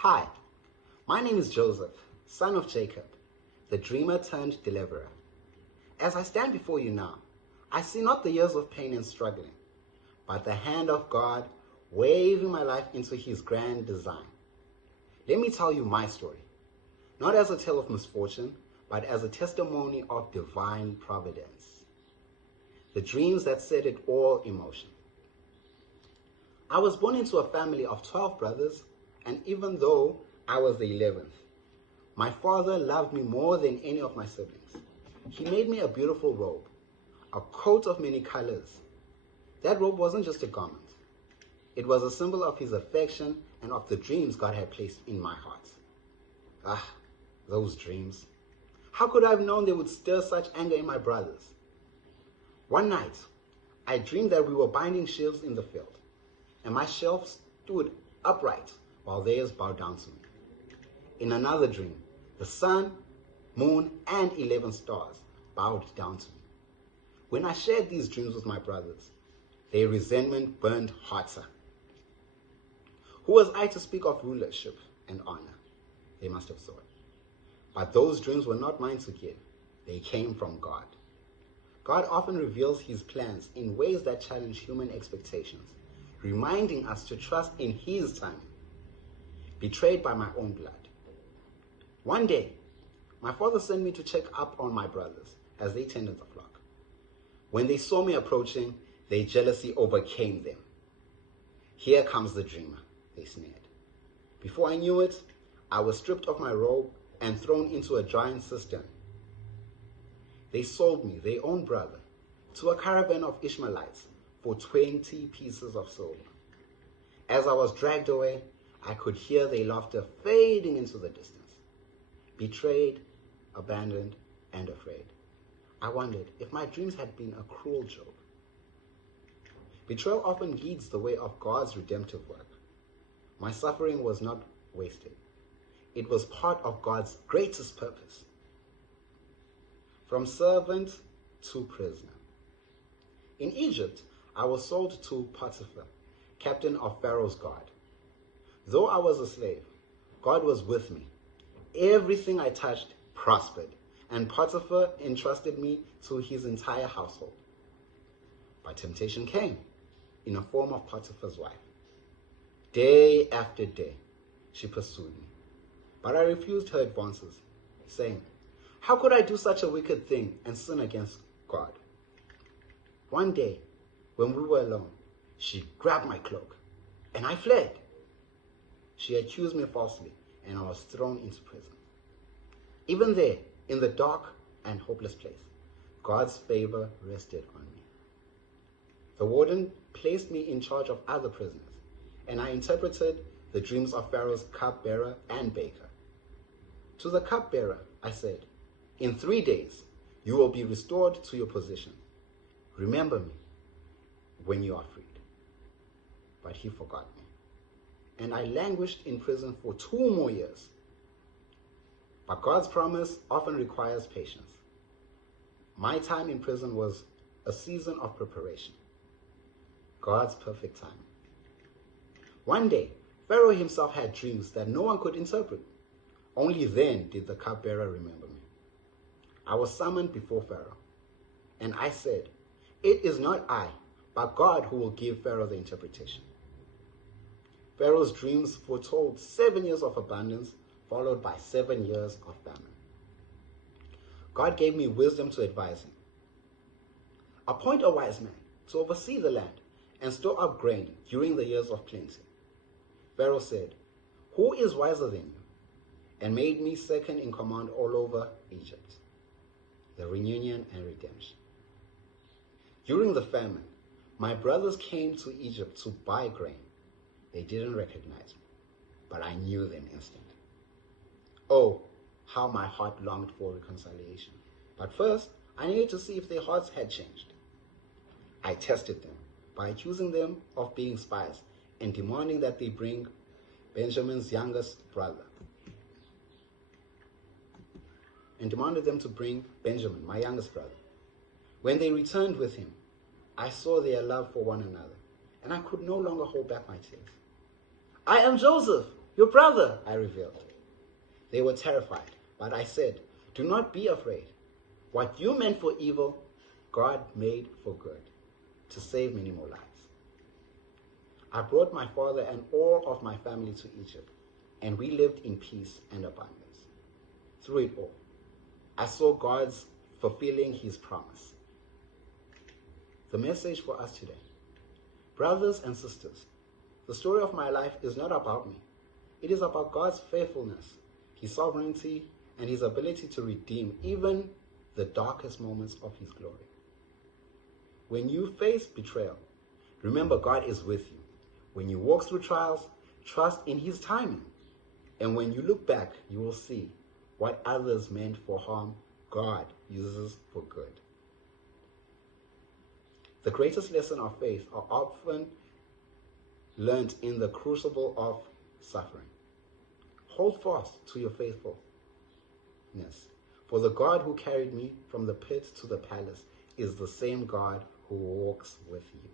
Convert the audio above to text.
Hi, my name is Joseph, son of Jacob, the dreamer turned deliverer. As I stand before you now, I see not the years of pain and struggling, but the hand of God waving my life into his grand design. Let me tell you my story, not as a tale of misfortune, but as a testimony of divine providence. The dreams that set it all in motion. I was born into a family of 12 brothers, and even though I was the 11th, my father loved me more than any of my siblings. He made me a beautiful robe, a coat of many colors. That robe wasn't just a garment. It was a symbol of his affection and of the dreams God had placed in my heart. Ah, those dreams. How could I have known they would stir such anger in my brothers? One night, I dreamed that we were binding sheaves in the field, and my shelf stood upright while theirs bowed down to me. In another dream, the sun, moon, and 11 stars bowed down to me. When I shared these dreams with my brothers, their resentment burned hotter. Who was I to speak of rulership and honor? They must have thought. But those dreams were not mine to give. They came from God. God often reveals his plans in ways that challenge human expectations, reminding us to trust in his timing. Betrayed by my own blood. One day, my father sent me to check up on my brothers as they tended the flock. When they saw me approaching, their jealousy overcame them. Here comes the dreamer, they sneered. Before I knew it, I was stripped of my robe and thrown into a giant cistern. They sold me, their own brother, to a caravan of Ishmaelites for 20 pieces of silver. As I was dragged away, I could hear their laughter fading into the distance. Betrayed, abandoned, and afraid. I wondered if my dreams had been a cruel joke. Betrayal often leads the way of God's redemptive work. My suffering was not wasted. It was part of God's greatest purpose. From servant to prisoner. In Egypt, I was sold to Potiphar, captain of Pharaoh's guard. Though I was a slave, God was with me. Everything I touched prospered, and Potiphar entrusted me to his entire household. But temptation came in the form of Potiphar's wife. Day after day, she pursued me, but I refused her advances, saying, "How could I do such a wicked thing and sin against God?" One day, when we were alone, she grabbed my cloak, and I fled. She accused me falsely, and I was thrown into prison. Even there, in the dark and hopeless place, God's favor rested on me. The warden placed me in charge of other prisoners, and I interpreted the dreams of Pharaoh's cupbearer and baker. To the cupbearer, I said, "In 3 days, you will be restored to your position. Remember me when you are freed." But he forgot me, and I languished in prison for 2 more years. But God's promise often requires patience. My time in prison was a season of preparation. God's perfect time. One day, Pharaoh himself had dreams that no one could interpret. Only then did the cupbearer remember me. I was summoned before Pharaoh, and I said, "It is not I, but God who will give Pharaoh the interpretation." Pharaoh's dreams foretold 7 years of abundance, followed by 7 years of famine. God gave me wisdom to advise him. Appoint a wise man to oversee the land and store up grain during the years of plenty. Pharaoh said, "Who is wiser than you?" and made me second in command all over Egypt. The reunion and redemption. During the famine, my brothers came to Egypt to buy grain. They didn't recognize me, but I knew them instantly. Oh, how my heart longed for reconciliation. But first, I needed to see if their hearts had changed. I tested them by accusing them of being spies and demanding that they bring Benjamin's youngest brother. And demanded them to bring Benjamin, my youngest brother. When they returned with him, I saw their love for one another, and I could no longer hold back my tears. "I am Joseph," Your brother, I revealed. They were terrified, but I said, do not be afraid. What you meant for evil, God made for good, to save many more lives. I brought my father and all of my family to Egypt, and we lived in peace and abundance. Through it all, I saw God's fulfilling his promise. The message for us today. Brothers and sisters, the story of my life is not about me. It is about God's faithfulness, his sovereignty, and his ability to redeem even the darkest moments of his glory. When you face betrayal, remember God is with you. When you walk through trials, trust in his timing. And when you look back, you will see what others meant for harm, God uses for good. The greatest lesson of faith are often learned in the crucible of suffering. Hold fast to your faithfulness, for the God who carried me from the pit to the palace is the same God who walks with you.